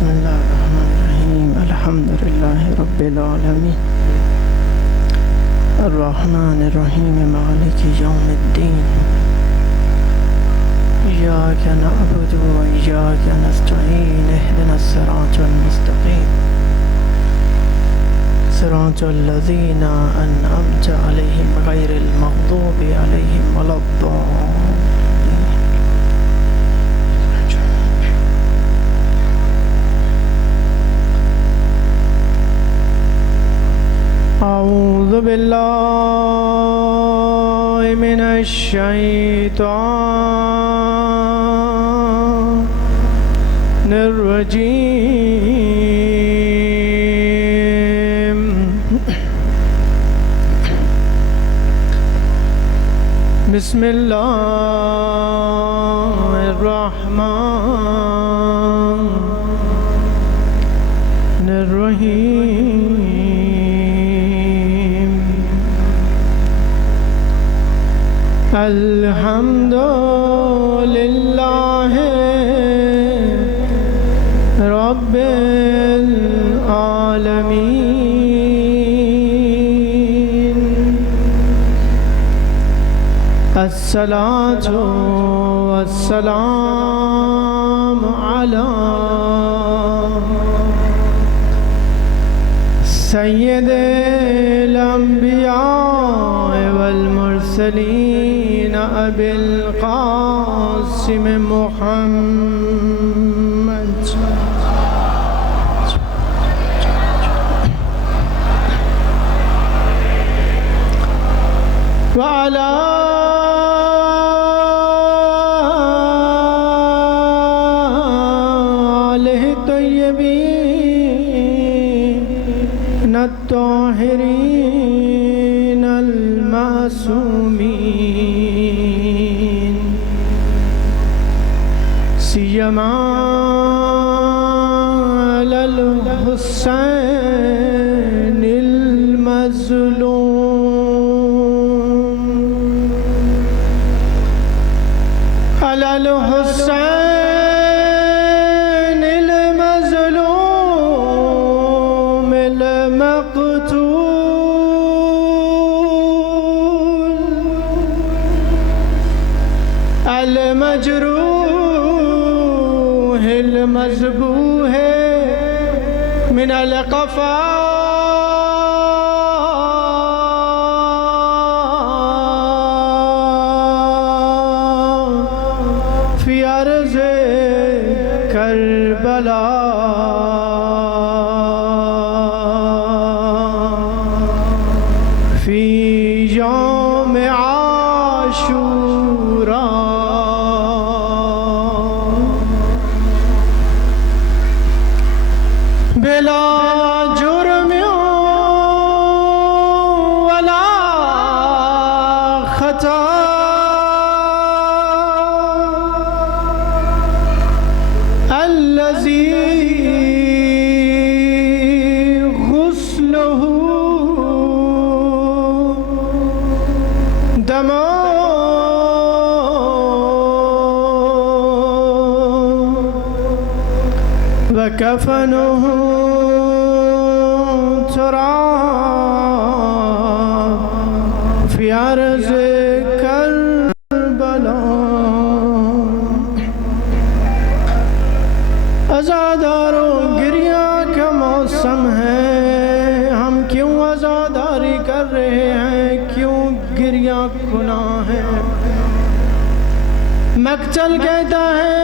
بسم اللہ الرحمن الرحیم الحمد للہ رب العالمین الرحمن الرحیم مالک یوم الدین ایاک نعبد و ایاک نستعین اهدنا الصراط المستقیم صراط الذین انعمت علیہم غیر المغضوب علیہم ولا الضالین. اعوذ باللہ من الشیطان الرجیم. بسم اللہ الرحمن الرحیم. الحمد للہ رب العالمین. الصلاة والسلام علی سید الانبیاء والمرسلین ابی القاسم محمد وعلی آلہ الطیبین الطاہرین المعصومین سیما علی الحسین المظلوم علی الحسین المظلوم المقتول المجروح المذبوح من القفا فی ارض کربلا فی یوم عاشورا بلا جرم ولا خطا الذي غسله دم وكفنه تراب في أرض كربلاء. عزاداروں گریہ کا موسم ہے، ہم کیوں عزاداری کر رہے ہیں؟ کیوں گریہ گناہ ہے؟ مقتل کہتا ہے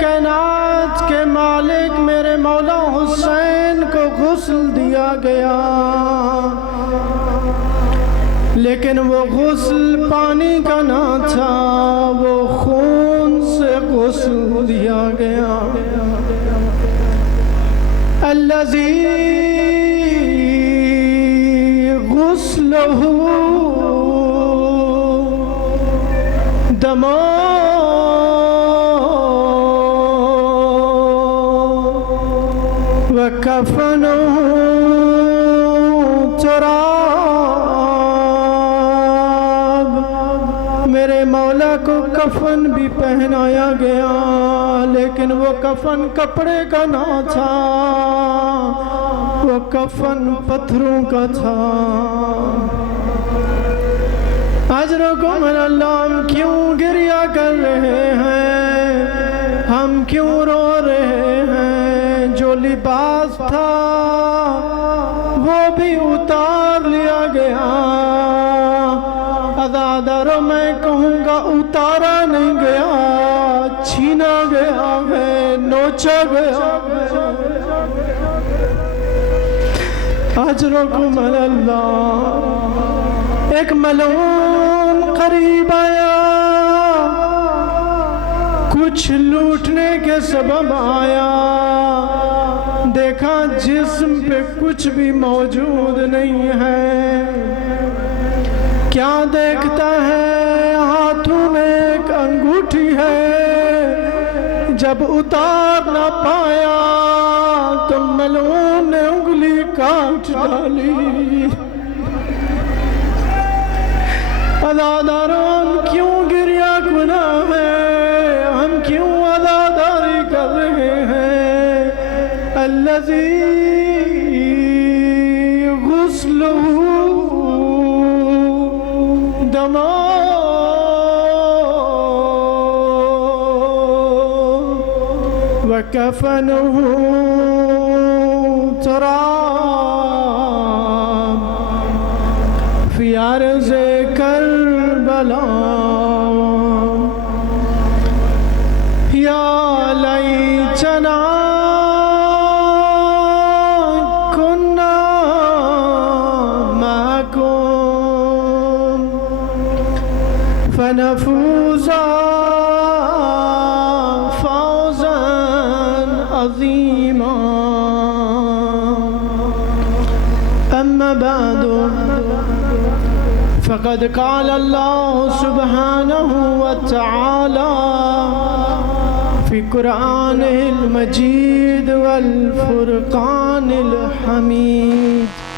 کائنات کے مالک میرے مولا حسین کو غسل دیا گیا، لیکن وہ غسل پانی کا نہ تھا، وہ خون سے غسل دیا گیا. الذی غسلہ دم وکفنہ تراب. میرے مولا کو کفن بھی پہنایا گیا، لیکن لیکن وہ کفن کپڑے کا نہ تھا، وہ کفن پتھروں کا تھا۔ اجرکم اللہ، ہم کیوں گریہ کر رہے ہیں، ہم کیوں رو رہے ہیں؟ جو لباس تھا وہ بھی اتار لیا گیا۔ عزادارو میں کہوں گا اتارا نہیں گیا، چھینا گیا ہے، نوچا گیا ہے۔ اجرکم اللہ۔ ایک ملعون قریب آیا، کچھ لوٹنے کے سبب آیا، دیکھا جسم پہ کچھ بھی موجود نہیں ہے۔ کیا دیکھتا ہے؟ ہاتھوں میں ایک انگوٹھی ہے۔ جب اتار نہ پایا تو ملعون نے انگلی کاٹ ڈالی۔ عزاداروں، ہم کیوں گریہ گناہ ہے، ہم کیوں عزاداری کر رہے ہیں؟ الذی غسلہ دما وکفنہ تراب فی عرض کربلا۔ یا لیتنا کنا معکم فنفوز فوزا عظیما۔ اما بعد فقد قال اللہ سبحانہ وتعالی فی قرآن المجید والفرقان الحمید۔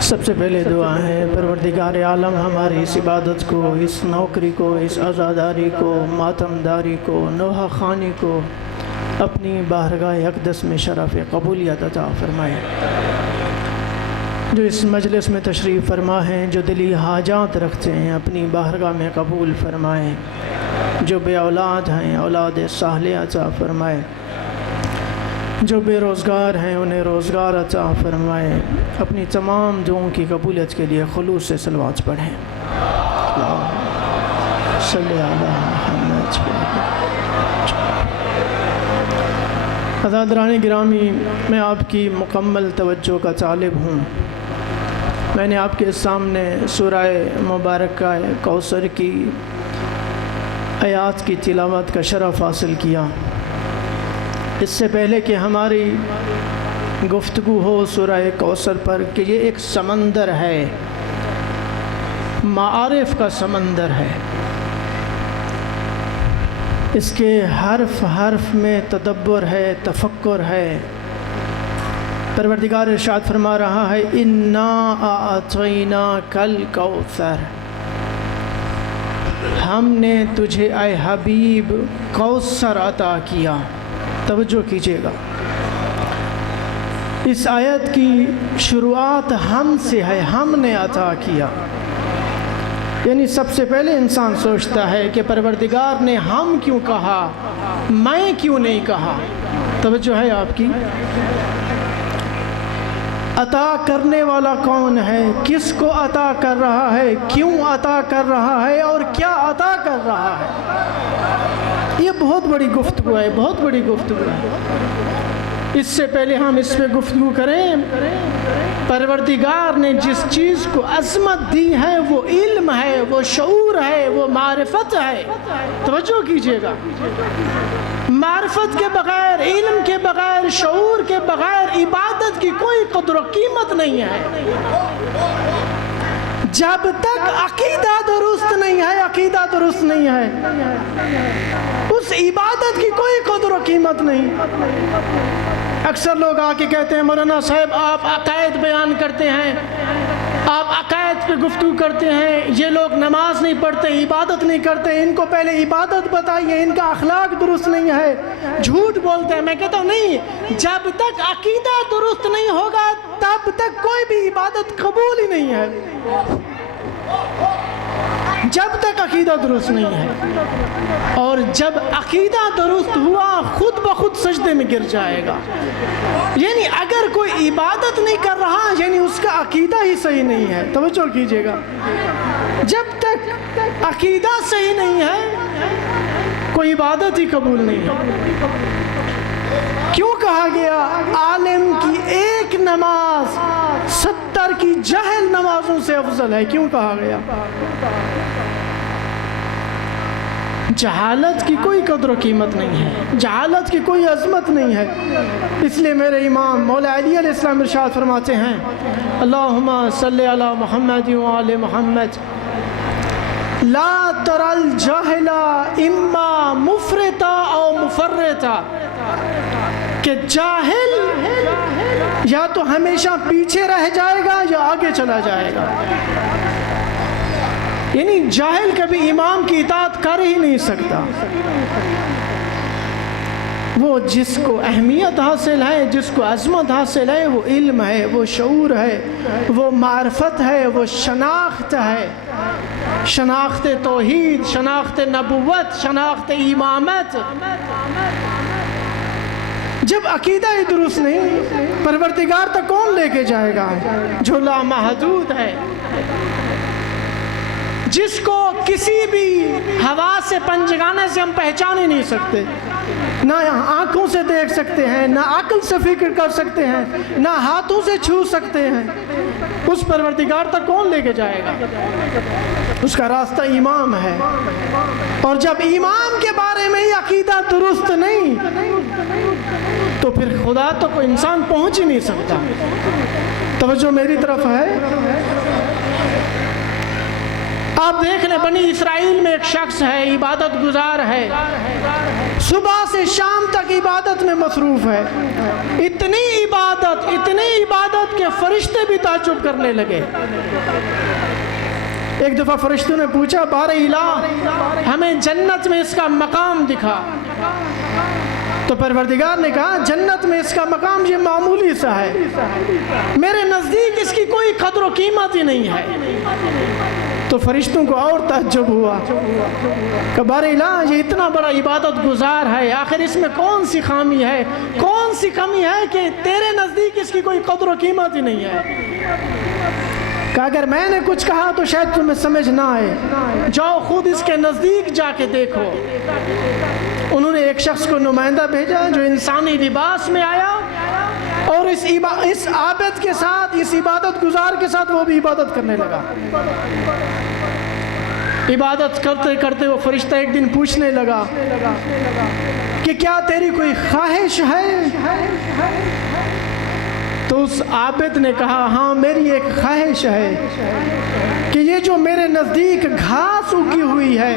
سب سے پہلے دعا ہے، پروردگار عالم ہماری اس عبادت کو، اس نوکری کو، اس عزاداری کو، ماتمداری کو، نوحہ خانی کو اپنی بارگاہ اقدس میں شرف قبولیت عطا فرمائے۔ جو اس مجلس میں تشریف فرما ہیں، جو دلی حاجات رکھتے ہیں، اپنی بارگاہ میں قبول فرمائے۔ جو بے اولاد ہیں، اولاد صالحہ عطا فرمائے۔ جو بے روزگار ہیں، انہیں روزگار عطا فرمائے۔ اپنی تمام دعاؤں کی قبولیت کے لیے خلوص سے صلوات پڑھیں۔ صلی علی محمد۔ عزادران گرامی، میں آپ کی مکمل توجہ کا طالب ہوں۔ میں نے آپ کے سامنے سورہ مبارکہ کوثر کی آیات کی تلاوت کا شرف حاصل کیا۔ اس سے پہلے کہ ہماری گفتگو ہو سورہ کوثر پر، کہ یہ ایک سمندر ہے، معارف کا سمندر ہے۔ اس کے حرف حرف میں تدبر ہے، تفکر ہے۔ پروردگار ارشاد فرما رہا ہے، اِنَّا أَعْطَيْنَاكَ الْكَوْثَرَ، ہم نے تجھے اے حبیب کوثر عطا کیا۔ توجہ کیجئے گا، اس آیت کی شروعات ہم سے ہے، ہم نے عطا کیا۔ یعنی سب سے پہلے انسان سوچتا ہے کہ پروردگار نے ہم کیوں کہا، میں کیوں نہیں کہا؟ توجہ ہے آپ کی؟ عطا کرنے والا کون ہے؟ کس کو عطا کر رہا ہے؟ کیوں عطا کر رہا ہے؟ اور کیا عطا کر رہا ہے؟ یہ بہت بڑی گفتگو گفتگو ہے، بہت بڑی گفتگو ہے۔ اس سے پہلے ہم اس پہ گفتگو کریں، پروردگار نے جس چیز کو عظمت دی ہے وہ علم ہے، وہ شعور ہے، وہ معرفت ہے۔ توجہ کیجئے گا، معرفت کے بغیر، علم کے بغیر، شعور کے بغیر عبادت کی کوئی قدر و قیمت نہیں ہے۔ جب تک عقیدہ درست نہیں ہے، عقیدہ درست نہیں ہے، اس عبادت کی کوئی قدر و قیمت نہیں۔ اکثر لوگ آ کے کہتے ہیں مولانا صاحب آپ عقائد بیان کرتے ہیں، آپ عقائد پہ گفتگو کرتے ہیں، یہ لوگ نماز نہیں پڑھتے، عبادت نہیں کرتے، ان کو پہلے عبادت بتائیے، ان کا اخلاق درست نہیں ہے، جھوٹ بولتے ہیں۔ میں کہتا ہوں نہیں، جب تک عقیدہ درست نہیں ہوگا تب تک کوئی بھی عبادت قبول ہی نہیں ہے، جب تک عقیدہ درست نہیں ہے۔ اور جب عقیدہ درست ہوا خود بخود سجدے میں گر جائے گا۔ یعنی اگر کوئی عبادت نہیں کر رہا یعنی اس کا عقیدہ ہی صحیح نہیں ہے۔ توجہ کیجئے گا، جب تک عقیدہ صحیح نہیں ہے کوئی عبادت ہی قبول نہیں ہے۔ کیوں کہا گیا عالم کی ایک نماز 70 کی جہل نمازوں سے افضل ہے؟ کیوں کہا گیا؟ جہالت کی کوئی قدر و قیمت نہیں ہے، جہالت کی کوئی عظمت نہیں ہے۔ اس لیے میرے امام مولا علی علیہ السلام ارشاد فرماتے ہیں اللہم صلی علی محمد وآل محمد لا تر الجاہل اما مفرطا او مفرطا، کہ جاہل یا تو ہمیشہ پیچھے رہ جائے گا یا آگے چلا جائے گا۔ یعنی جاہل کبھی امام کی اطاعت کر ہی نہیں سکتا۔ وہ جس کو اہمیت حاصل ہے، جس کو عظمت حاصل ہے، وہ علم ہے، وہ شعور ہے، وہ معرفت ہے، وہ شناخت ہے، شناخت توحید، شناخت نبوت، شناخت امامت۔ جب عقیدہ ہی درست نہیں، پروردگار تک کون لے کے جائے گا جو لامحدود ہے، جس کو کسی بھی حواس پنجگانے سے ہم پہچان ہی نہیں سکتے، نہ آنکھوں سے دیکھ سکتے ہیں، نہ عقل سے فکر کر سکتے ہیں، نہ ہاتھوں سے چھو سکتے ہیں، اس پروردگار تک کون لے کے جائے گا؟ اس کا راستہ امام ہے۔ اور جب امام کے بارے میں ہی عقیدہ درست نہیں تو پھر خدا تو کوئی انسان پہنچ ہی نہیں سکتا۔ توجہ میری طرف ہے؟ آپ دیکھ لیں بنی اسرائیل میں ایک شخص ہے، عبادت گزار ہے، صبح سے شام تک عبادت میں مصروف ہے، اتنی عبادت کہ فرشتے بھی تعجب کرنے لگے۔ ایک دفعہ فرشتوں نے پوچھا بار الہ ہمیں جنت میں اس کا مقام دکھا، تو پروردگار نے کہا جنت میں اس کا مقام یہ معمولی سا ہے، میرے نزدیک اس کی کوئی قدر و قیمت ہی نہیں ہے۔ تو فرشتوں کو اور تعجب ہوا کہ بار الہ یہ اتنا بڑا عبادت گزار ہے، آخر اس میں کون سی خامی ہے، کون سی کمی ہے کہ تیرے نزدیک اس کی کوئی قدر و قیمت ہی نہیں ہے؟ کہ اگر میں نے کچھ کہا تو شاید تمہیں سمجھ نہ آئے، جاؤ خود اس کے نزدیک جا کے دیکھو۔ انہوں نے ایک شخص کو نمائندہ بھیجا جو انسانی لباس میں آیا اور اس عابد کے ساتھ، اس عبادت گزار کے ساتھ وہ بھی عبادت کرنے لگا۔ عبادت کرتے کرتے وہ فرشتہ ایک دن پوچھنے لگا کہ کیا تیری کوئی خواہش ہے؟ تو اس عابد نے کہا ہاں میری ایک خواہش ہے کہ یہ جو میرے نزدیک گھاس اگی ہوئی ہے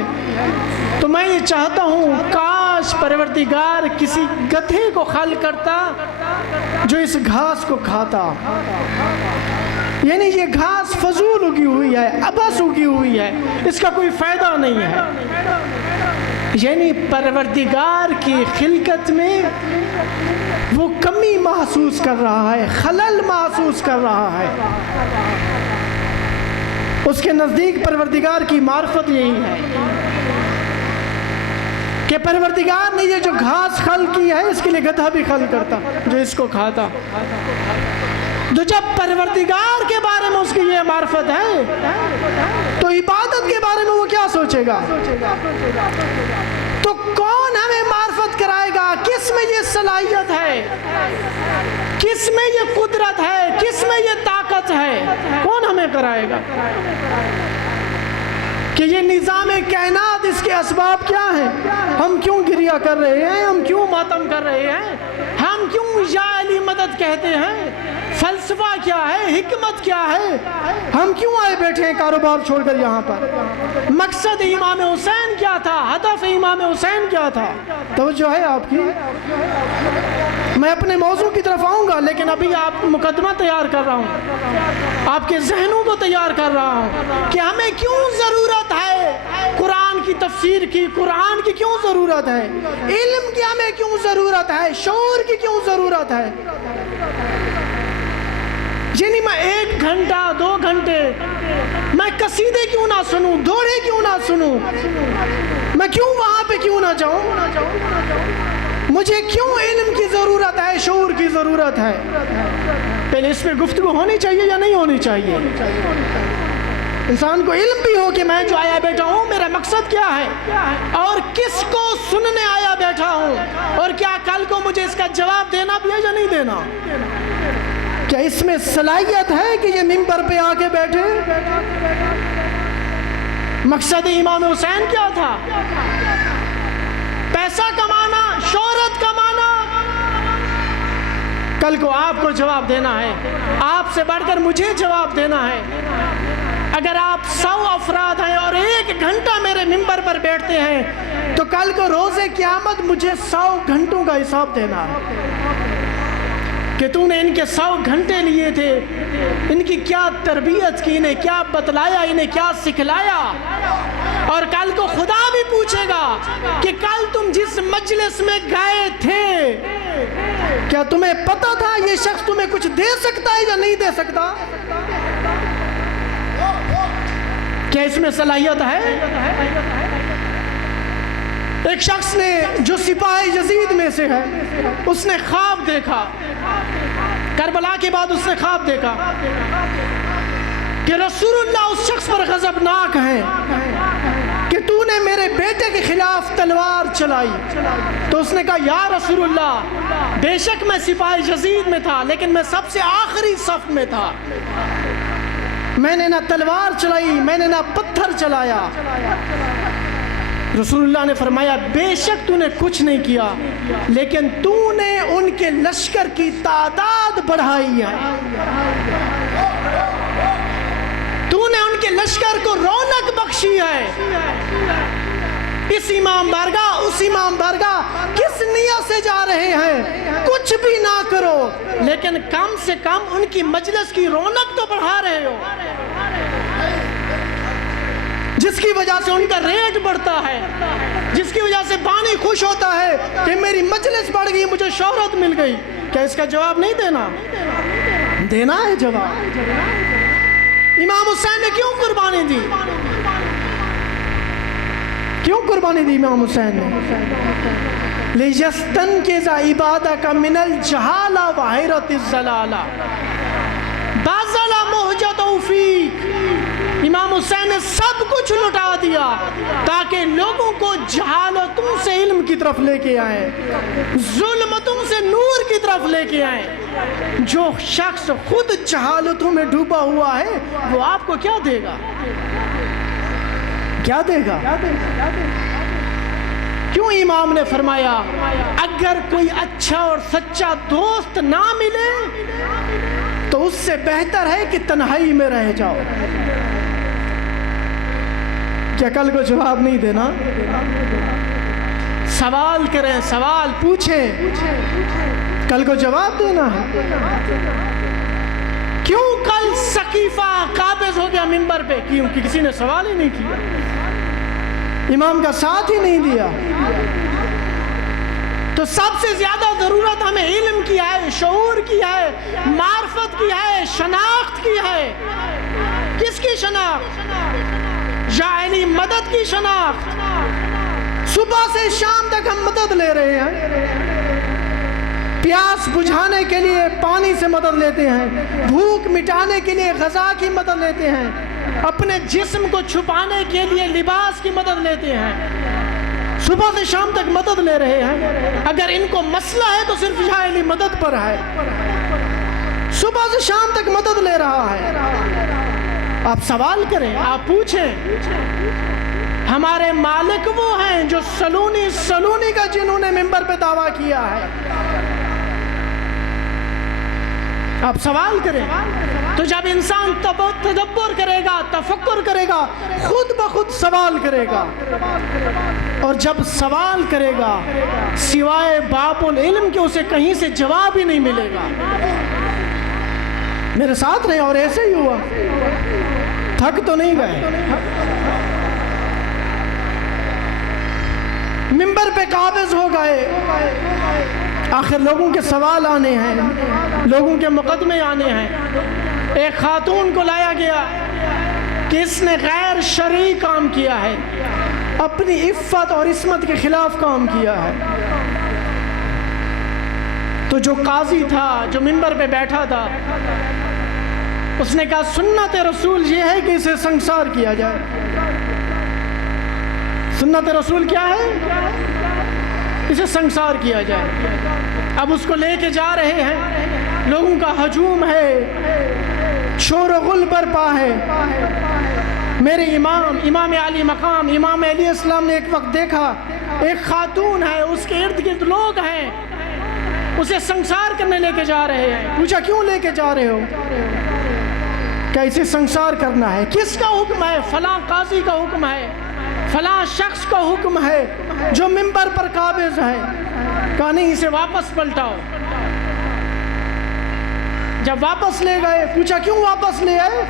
تو میں یہ چاہتا ہوں کاش پروردگار کسی گدھے کو خلق کرتا جو اس گھاس کو کھاتا۔ یعنی یہ گھاس فضول اگی ہوئی ہے، عبث اگی ہوئی ہے، اس کا کوئی فائدہ نہیں ہے۔ یعنی پروردگار کی خلقت میں وہ کمی محسوس کر رہا ہے، خلل محسوس کر رہا ہے۔ اس کے نزدیک پروردگار کی معرفت یہی ہے کہ پروردگار نے یہ جو گھاس خلق کی ہے اس کے لیے گدھا بھی خلق کرتا جو اس کو کھاتا۔ تو جب پروردگار کے بارے میں اس کی یہ معرفت ہے تو عبادت کے بارے میں وہ کیا سوچے گا؟ تو کون ہمیں معرفت معرفت کرائے گا؟ کس میں یہ صلاحیت ہے؟ کس میں یہ قدرت ہے؟ کس میں یہ طاقت ہے؟ کون ہمیں کرائے گا؟ کہ یہ نظام کائنات، اس کے اسباب کیا ہیں؟ ہم کیوں گریہ کر رہے ہیں؟ ہم کیوں ماتم کر رہے ہیں؟ ہم کیوں یا علی مدد کہتے ہیں؟ فلسفہ کیا ہے؟ حکمت کیا ہے؟ ہم کیوں آئے بیٹھے ہیں کاروبار چھوڑ کر یہاں پر؟ مقصد امام حسین کیا تھا؟ ہدف امام حسین کیا تھا؟ توجہ ہے آپ کی؟ میں اپنے موضوع کی طرف آؤں گا، لیکن ابھی آپ مقدمہ تیار کر رہا ہوں، آپ کے ذہنوں کو تیار کر رہا ہوں کہ ہمیں کیوں ضرورت ہے قرآن کی تفسیر کی، قرآن کی کیوں ضرورت ہے، علم کی ہمیں کیوں ضرورت ہے، شعور کی کیوں ضرورت ہے۔ یعنی میں 1 گھنٹہ 2 گھنٹے میں قصیدے کیوں نہ سنوں، دوڑے کیوں نہ سنوں، میں کیوں وہاں پہ کیوں نہ جاؤں؟ مجھے کیوں علم کی ضرورت ہے، شعور کی ضرورت ہے؟ پہلے اس پہ گفتگو ہونی چاہیے یا نہیں ہونی چاہیے؟ انسان کو علم بھی ہو کہ میں جو آیا بیٹھا ہوں میرا مقصد کیا ہے اور کس کو سننے آیا بیٹھا ہوں، اور کیا کل کو مجھے اس کا جواب دینا بھی ہے یا نہیں دینا؟ کیا اس میں صلاحیت ہے کہ یہ منبر پہ آ کے بیٹھے؟ مقصد امام حسین کیا تھا؟ پیسہ کمانا، شہرت کمانا؟ کل کو آپ کو جواب دینا ہے، آپ سے بڑھ کر مجھے جواب دینا ہے۔ اگر آپ 100 افراد ہیں اور 1 گھنٹہ میرے منبر پر بیٹھتے ہیں تو کل کو روز قیامت مجھے 100 گھنٹوں کا حساب دینا ہے کہ تو نے ان کے 100 گھنٹے لیے تھے، ان کی کیا تربیت کی، انہیں کیا بتلایا، انہیں کیا سکھلایا۔ اور کل کو خدا بھی پوچھے گا کہ کل تم جس مجلس میں گئے تھے کیا تمہیں پتا تھا یہ شخص تمہیں کچھ دے سکتا ہے یا نہیں دے سکتا؟ کیا اس میں صلاحیت ہے؟ ایک شخص نے جو سپاہی یزید میں سے ہے، اس نے خواب دیکھا، کربلا کے بعد اس نے خواب دیکھا کہ رسول اللہ اس شخص پر غضبناک ہیں کہ تو نے میرے بیٹے کے خلاف تلوار چلائی۔ تو اس نے کہا یا رسول اللہ، بے شک میں سپاہی یزید میں تھا لیکن میں سب سے آخری صف میں تھا، میں نے نہ تلوار چلائی، میں نے نہ پتھر چلایا۔ رسول اللہ نے فرمایا بے شک تو نے کچھ نہیں کیا، لیکن تو نے ان کے لشکر کی تعداد بڑھائی ہے، تو نے ان کے لشکر کو رونق بخشی ہے۔ اس امام بارگاہ اس امام بارگاہ کس نیت سے جا رہے ہیں؟ کچھ بھی نہ کرو، لیکن کم سے کم ان کی مجلس کی رونق تو بڑھا رہے ہو، جس کی وجہ سے ان کا ریٹ بڑھتا ہے، جس کی وجہ سے بانی خوش ہوتا ہے کہ میری مجلس بڑھ گئی، مجھے شہرت مل گئی۔ کیا اس کا جواب نہیں دینا؟ دینا ہے جواب۔ امام حسین نے کیوں قربانی دی؟ کیوں قربانی دی امام حسین نے؟ لِيَسْتَنْقِذَ عِبَادَكَ مِنَ الْجَهَالَةِ وَحِيرَةِ الضَّلَالَةِ بَذَلَ مُحْجَتَهُ فِيكَ۔ امام حسین نے سب کچھ لٹا دیا تاکہ لوگوں کو جہالتوں سے علم کی طرف لے کے آئیں، ظلمتوں سے نور کی طرف لے کے آئیں۔ جو شخص خود جہالتوں میں ڈوبا ہوا ہے وہ آپ کو کیا دے گا؟ کیا دے گا؟ کیوں امام نے فرمایا اگر کوئی اچھا اور سچا دوست نہ ملے تو اس سے بہتر ہے کہ تنہائی میں رہ جاؤ۔ کیا کل کو جواب نہیں دینا؟ سوال کریں، سوال پوچھیں، کل کو جواب دینا ہے۔ کیوں کل سقیفہ قابض ہو گیا منبر پہ؟ کیونکہ کسی نے سوال ہی نہیں کیا، امام کا ساتھ ہی نہیں دیا۔ تو سب سے زیادہ ضرورت ہمیں علم کی ہے، شعور کی ہے، معرفت کی ہے، شناخت کی ہے۔ کس کی شناخت؟ جاہلی مدد کی شناخت۔ صبح سے شام تک ہم مدد لے رہے ہیں، پیاس بجھانے کے لیے پانی سے مدد لیتے ہیں، بھوک مٹانے کے لیے غذا کی مدد لیتے ہیں، اپنے جسم کو چھپانے کے لیے لباس کی مدد لیتے ہیں۔ صبح سے شام تک مدد لے رہے ہیں. اگر ان کو مسئلہ ہے تو صرف یہ علی مدد پر ہے. صبح سے شام تک مدد لے رہا ہے. آپ سوال کریں، آپ پوچھیں. ہمارے مالک وہ ہیں جو سلونی کا جنہوں نے منبر پہ دعویٰ کیا ہے. آپ سوال کریں. تو جب انسان تدبر کرے گا، تفکر کرے گا، خود بخود سوال کرے گا. اور جب سوال کرے گا سوائے باب العلم کے اسے کہیں سے جواب ہی نہیں ملے گا. میرے ساتھ رہے اور ایسے ہی ہوا. تھک تو نہیں گئے. منبر پہ قابض ہو گئے. آخر لوگوں کے سوال آنے ہیں، لوگوں کے مقدمے آنے ہیں. ایک خاتون کو لایا گیا کہ اس نے غیر شرعی کام کیا ہے، اپنی عفت اور عصمت کے خلاف کام کیا ہے. تو جو قاضی تھا، جو منبر پہ بیٹھا تھا، اس نے کہا سنت رسول یہ ہے کہ اسے سنسار کیا جائے. سنت رسول کیا ہے؟ اسے سنسار کیا جائے. اب اس کو لے کے جا رہے ہیں، لوگوں کا ہجوم ہے، شور و غل برپا ہے. میرے امام علی مقام، امام علیہ السلام نے ایک وقت دیکھا ایک خاتون ہے، اس کے ارد گرد لوگ ہیں، اسے سنسار کرنے لے کے جا رہے ہیں. پوچھا کیوں لے کے جا رہے ہو؟ کیا اسے سنسار کرنا ہے؟ کس کا حکم ہے؟ فلاں قاضی کا حکم ہے، فلاں شخص کا حکم ہے جو منبر پر قابض ہے. کہا نہیں، اسے واپس پلٹاؤ. جب واپس لے گئے، پوچھا کیوں واپس لے آئے؟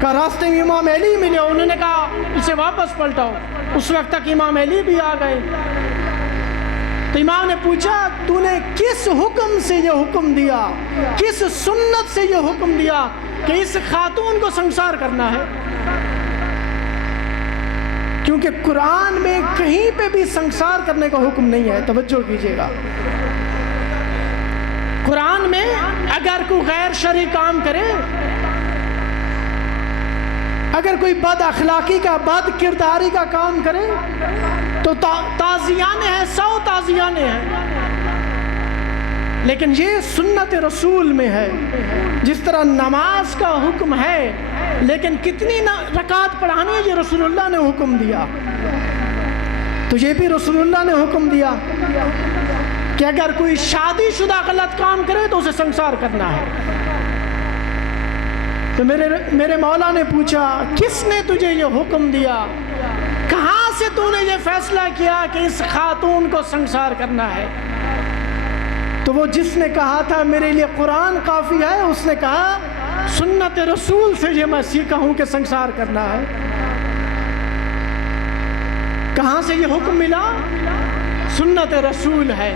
کہا راستے میں امام علی ملے، انہوں نے کہا اسے واپس پلٹاؤ. اس وقت تک امام علی بھی آ گئے. تو امام نے پوچھا تو نے کس حکم سے یہ حکم دیا، کس سنت سے یہ حکم دیا کہ اس خاتون کو سنسار کرنا ہے؟ کیونکہ قرآن میں کہیں پہ بھی سنسار کرنے کا حکم نہیں ہے. توجہ کیجئے گا. قرآن میں اگر کوئی غیر شرعی کام کرے، اگر کوئی بد اخلاقی کا، بد کرداری کا کام کرے تو تعزیانے ہیں، 100 تعزیانے ہیں. لیکن یہ سنت رسول میں ہے. جس طرح نماز کا حکم ہے لیکن کتنی رکعت پڑھانی ہے یہ رسول اللہ نے حکم دیا. تو یہ بھی رسول اللہ نے حکم دیا کہ اگر کوئی شادی شدہ غلط کام کرے تو اسے سنسار کرنا ہے. تو میرے مولا نے پوچھا کس نے تجھے یہ حکم دیا؟ کہاں سے تو نے یہ فیصلہ کیا کہ اس خاتون کو سنسار کرنا ہے؟ تو وہ جس نے کہا تھا میرے لیے قرآن کافی ہے، اس نے کہا سنت رسول سے یہ میں سیکھا ہوں کہ سنسار کرنا ہے. کہاں سے یہ حکم ملا؟ سنت رسول ہے.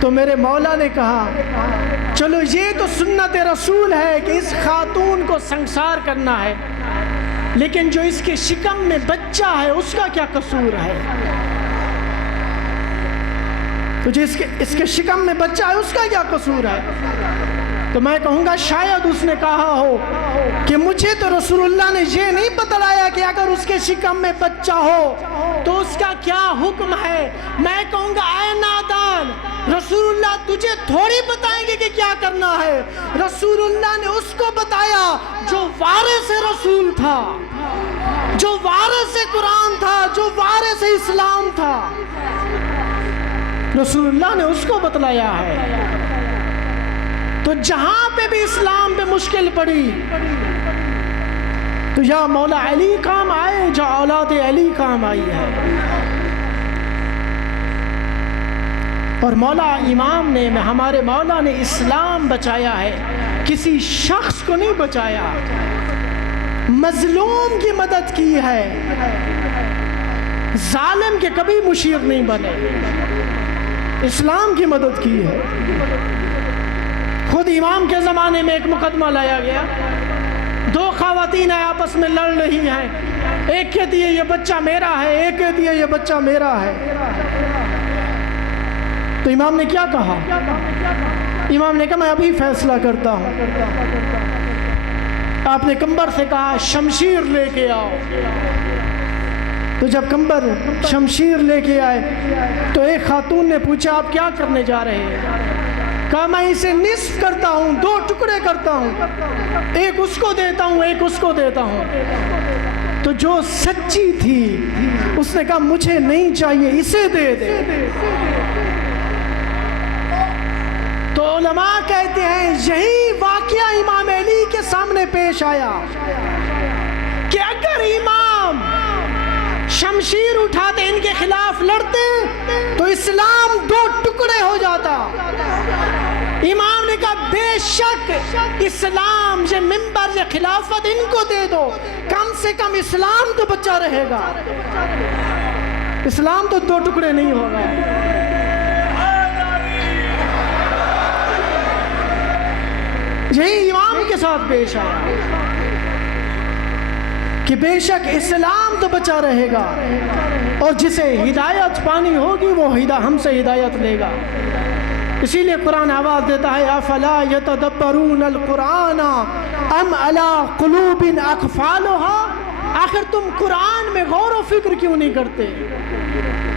تو میرے مولا نے کہا چلو یہ تو سنت رسول ہے کہ اس خاتون کو سنسار کرنا ہے، لیکن جو اس کے شکم میں بچہ ہے اس کا کیا قصور ہے؟ تو جو اس کے شکم میں بچہ ہے اس کا کیا قصور ہے؟ تو میں کہوں گا شاید اس نے کہا ہو کہ مجھے تو رسول اللہ نے یہ نہیں بتلایا کہ اگر اس کے شکم میں بچہ ہو تو اس کا کیا حکم ہے. میں کہوں گا اے نادان، رسول اللہ تجھے تھوڑی بتائیں گے کہ کیا کرنا ہے. رسول اللہ نے اس کو بتایا جو وارث رسول تھا، جو وارث قرآن تھا، جو وارث اسلام تھا. رسول اللہ نے اس کو بتلایا ہے. تو جہاں پہ بھی اسلام پہ مشکل پڑی تو یا مولا علی کام آئے، جو اولاد علی کام آئی ہے. اور مولا امام نے، ہمارے مولا نے اسلام بچایا ہے، کسی شخص کو نہیں بچایا. مظلوم کی مدد کی ہے، ظالم کے کبھی مشیر نہیں بنے. اسلام کی مدد کی ہے. خود امام کے زمانے میں ایک مقدمہ لایا گیا، 2 خواتین آپس میں لڑ رہی ہیں. ایک کہتی ہے یہ بچہ میرا ہے، ایک کہتی ہے یہ بچہ میرا ہے. تو امام نے کیا کہا؟ امام نے کہا میں ابھی فیصلہ کرتا ہوں. آپ نے کمبر سے کہا شمشیر لے کے آؤ. تو تو جب کمبر شمشیر لے کے آئے تو ایک خاتون نے پوچھا آپ کیا کرنے جا رہے ہیں؟ کہا میں اسے نصف کرتا ہوں، 2 ٹکڑے کرتا ہوں، ایک اس کو دیتا ہوں ایک اس کو دیتا ہوں۔ تو جو سچی تھی اس نے کہا مجھے نہیں چاہیے، اسے دے دے۔ تو علماء کہتے ہیں یہی واقعہ امام علی کے سامنے پیش آیا کہ اگر امام شمشیر اٹھاتے ان کے خلاف لڑتے تو اسلام 2 ٹکڑے ہو جاتا۔ امام نے کہا بے شک اسلام، یہ منبر، یہ خلافت ان کو دے دو، کم سے کم اسلام تو بچا رہے گا، اسلام تو 2 ٹکڑے نہیں ہوگا۔ یہی امام کے ساتھ پیش آیا کہ بے شک اسلام تو بچا رہے گا، اور جسے ہدایت پانی ہوگی وہ ہم سے ہدایت لے گا۔ اسی لیے قرآن آواز دیتا ہے افلا یتدبرون القرآن ام علی قلوب اقفالها، آخر تم قرآن میں غور و فکر کیوں نہیں کرتے؟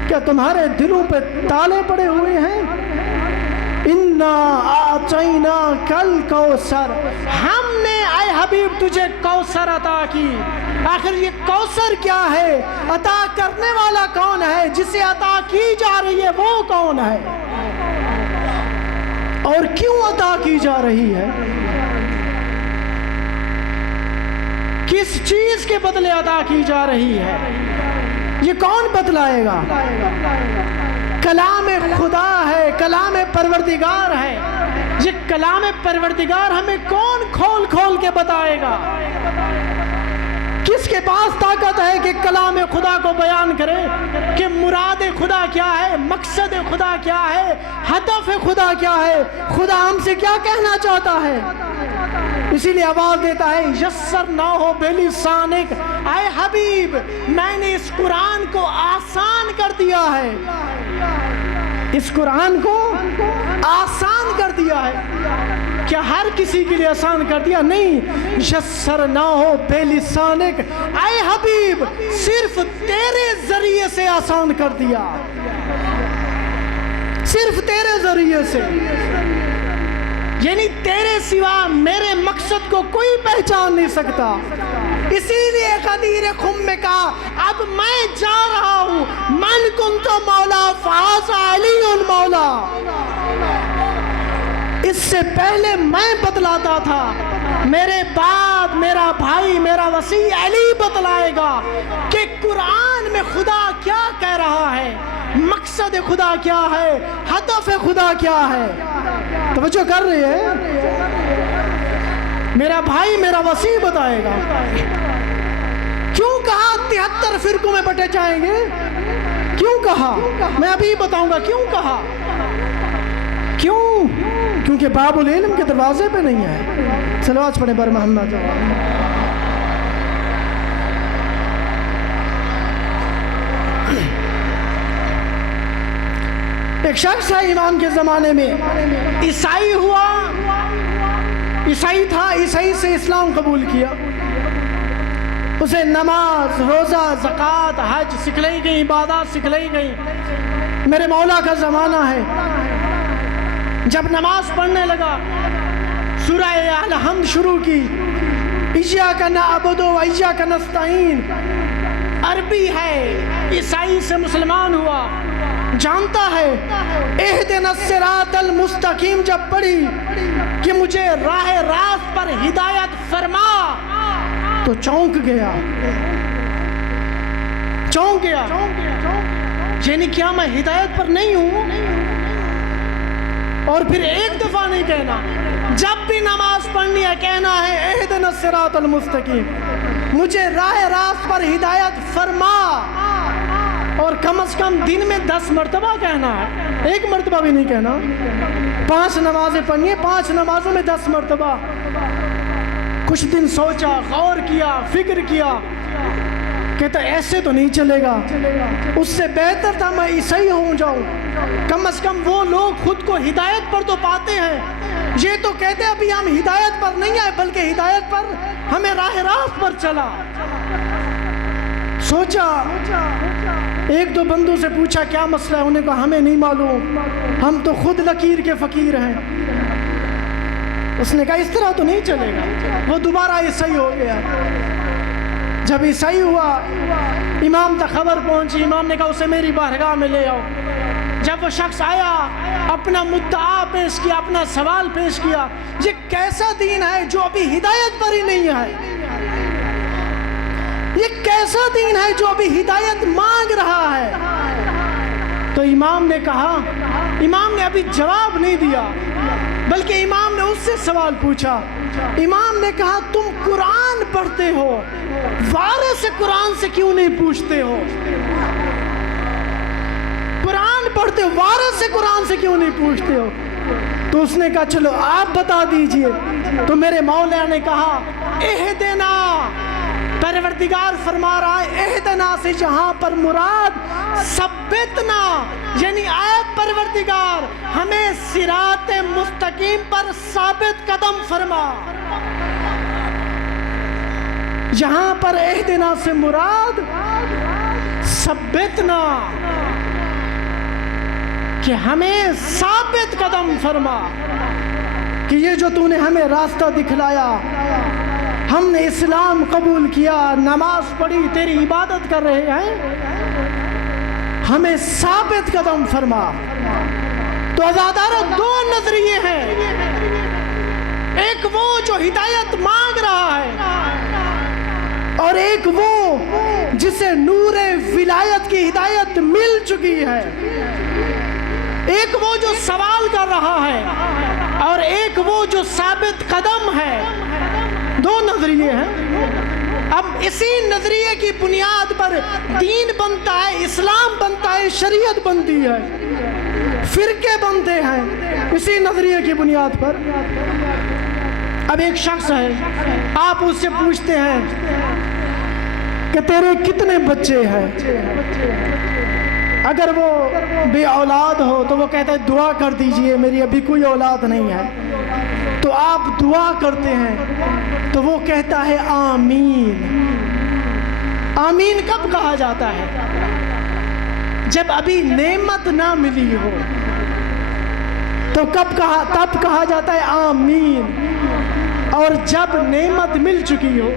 کیا تمہارے دلوں پہ تالے پڑے ہوئے ہیں؟ انا اعطیناک الکوثر، ہم نے اے حبیب تجھے کوثر عطا کی۔ آخر یہ کوثر کیا ہے؟ عطا کرنے والا کون ہے؟ جسے عطا کی جا رہی ہے وہ کون ہے؟ اور کیوں عطا کی جا رہی ہے؟ کس چیز کے بدلے عطا کی جا رہی ہے؟ یہ کون بتلائے گا؟ کلام خدا ہے، کلام پروردگار ہے۔ یہ کلام پروردگار ہمیں کون کھول کھول کے بتائے گا؟ کس کے پاس طاقت ہے کہ کلام خدا کو بیان کرے کہ مراد خدا کیا ہے، مقصد خدا کیا ہے، ہدف خدا کیا ہے، خدا ہم سے کیا کہنا چاہتا ہے؟ اسی لیے آواز دیتا ہے یسرناہ بلسانک، اے حبیب میں نے اس قرآن کو آسان کر دیا ہے، اس قرآن کو آسان کر دیا ہے۔ کیا ہر کسی کے لیے آسان کر دیا؟ نہیں، یسرناہ بلسانک، اے حبیب صرف تیرے ذریعے سے آسان کر دیا، صرف تیرے ذریعے سے، یعنی تیرے سوا میرے مقصد کو کوئی پہچان نہیں سکتا۔ اسی لیے غدیر خم میں کہا اب میں جا رہا ہوں، من کنت مولا فہذا علی المولا، اس سے پہلے میں بتلاتا تھا، میرے بعد میرا بھائی میرا وسیع علی بتلائے گا کہ قرآن میں خدا کیا کہہ رہا ہے، مقصد خدا کیا ہے، ہدف خدا کیا ہے۔ توجہ کر رہی ہے؟ میرا بھائی میرا وسیع بتائے گا۔ کیوں کہا 73 فرقوں میں بٹے جائیں گے؟ کیوں کہا؟ میں ابھی بتاؤں گا کیوں کہا۔ کیوں؟ کیونکہ باب العلم کے دروازے پہ نہیں ہے۔ صلوات پڑھیں بر محمد۔ ایک شخص ہے امام کے زمانے میں، عیسائی ہوا، عیسائی تھا، عیسائی سے اسلام قبول کیا، اسے نماز، روزہ، زکوٰۃ، حج سکھلائی گئی، عبادات سکھلائی گئی۔ میرے مولا کا زمانہ ہے، جب نماز پڑھنے لگا سورہ الحمد شروع کی، ایاک نعبد و ایاک نستعین، عربی ہے، عیسائی سے مسلمان ہوا، جانتا ہے اہدنا الصراط المستقیم جب پڑھی کہ مجھے راہ راست پر ہدایت فرما تو چونک گیا، چونک گیا، یعنی کیا میں ہدایت پر نہیں ہوں؟ اور پھر ایک دفعہ نہیں کہنا، جب بھی نماز پڑھنی ہے کہنا ہے اہدنا الصراط المستقیم، مجھے راہ راست پر ہدایت فرما، اور کم از کم دن میں 10 مرتبہ کہنا ہے، ایک مرتبہ بھی نہیں کہنا۔ 5 نمازیں پڑھنی ہے، 5 نمازوں میں 10 مرتبہ۔ کچھ دن سوچا، غور کیا، فکر کیا، کہتا ایسے تو نہیں چلے گا، اس سے بہتر تھا میں عیسائی ہوں جاؤں، کم از کم وہ لوگ خود کو ہدایت پر تو پاتے ہیں، یہ تو کہتے ہیں ابھی ہم ہدایت پر نہیں آئے بلکہ ہدایت پر ہمیں راہ راست پر چلا۔ سوچا، ایک دو بندوں سے پوچھا کیا مسئلہ ہے، انہیں کہا ہمیں نہیں معلوم، ہم تو خود لکیر کے فقیر ہیں۔ اس نے کہا اس طرح تو نہیں چلے گا۔ وہ دوبارہ عیسائی ہو گیا۔ جب عیسائی ہوا، امام تک خبر پہنچی، امام نے کہا اسے میری بارگاہ میں لے آؤ۔ جب وہ شخص آیا، اپنا مدعا پیش کیا، اپنا سوال پیش کیا، یہ کیسا دین ہے جو ابھی ہدایت پر ہی نہیں ہے؟ یہ کیسا دین ہے جو ابھی ہدایت مانگ رہا ہے؟ تو امام نے کہا، امام نے ابھی جواب نہیں دیا، بلکہ امام نے اس سے سوال پوچھا۔ امام نے کہا تم قرآن پڑھتے ہو، وارث قرآن سے کیوں نہیں پوچھتے ہو؟ قرآن پڑھتے ہو، وارث قرآن سے کیوں نہیں پوچھتے ہو؟ تو اس نے کہا چلو آپ بتا دیجئے۔ تو میرے مولا نے کہا اہدنا، پروردگار فرما رہا ہے اہدنا سے جہاں پر مراد ثبتنا، یعنی اے پروردگار ہمیں صراط مستقیم پر ثابت قدم فرما۔ یہاں پر اہدنا سے مراد ثبتنا، کہ ہمیں ثابت قدم فرما، کہ یہ جو تو نے ہمیں راستہ دکھلایا، ہم نے اسلام قبول کیا، نماز پڑھی، تیری عبادت کر رہے ہیں، ہمیں ثابت قدم فرما۔ تو عزادارو دو نظریے ہیں، ایک وہ جو ہدایت مانگ رہا ہے، اور ایک وہ جسے نور ولایت کی ہدایت مل چکی ہے۔ ایک وہ جو سوال کر رہا ہے، اور ایک وہ جو ثابت قدم ہے۔ دو نظریے ہیں۔ اب اسی نظریے کی بنیاد پر دین بنتا ہے، اسلام بنتا ہے، شریعت بنتی ہے، فرقے بنتے ہیں اسی نظریے کی بنیاد پر۔ اب ایک شخص ہے، آپ اس سے پوچھتے ہیں کہ تیرے کتنے بچے ہیں؟ اگر وہ بے اولاد ہو تو وہ کہتا ہے دعا کر دیجئے میری ابھی کوئی اولاد نہیں ہے۔ تو آپ دعا کرتے ہیں تو وہ کہتا ہے آمین۔ آمین کب کہا جاتا ہے؟ جب ابھی نعمت نہ ملی ہو تو تب کہا جاتا ہے آمین، اور جب نعمت مل چکی ہو،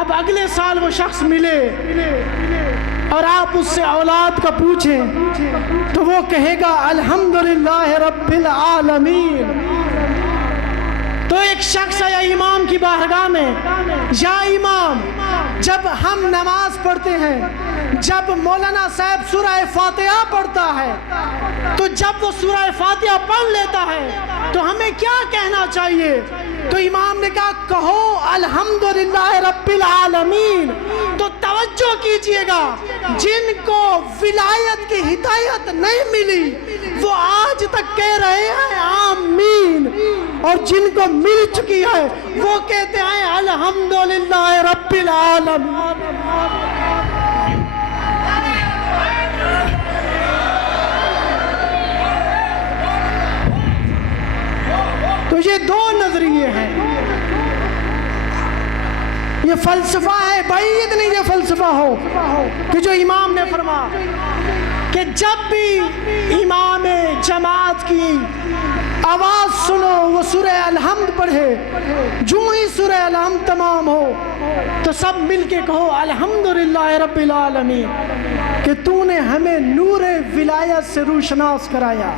اب اگلے سال وہ شخص ملے اور آپ اس سے اولاد کا پوچھیں تو وہ کہے گا الحمدللہ رب العالمین۔ تو ایک شخص آیا امام کی بارگاہ میں، یا امام جب ہم نماز پڑھتے ہیں، جب مولانا صاحب سورہ فاتحہ پڑھتا ہے، تو جب وہ سورہ فاتحہ پڑھ لیتا ہے تو ہمیں کیا کہنا چاہیے؟ تو امام نے کہا کہو الحمدللہ رب العالمین۔ تو توجہ کیجئے گا، جن کو ولایت کی ہدایت نہیں ملی وہ آج تک کہہ رہے ہیں آمین، اور جن کو مل چکی ہے وہ کہتے ہیں الحمدللہ رب العالمین۔ تو یہ دو نظریے ہیں، یہ فلسفہ ہے، بعید نہیں یہ فلسفہ ہو کہ جو امام نے فرمایا کہ جب بھی امام جماعت کی آواز سنو وہ سورہ الحمد پڑھے، جو ہی سورہ الحمد تمام ہو تو سب مل کے کہو الحمدللہ رب العالمین، کہ تو نے ہمیں نور ولایت سے روشناس کرایا،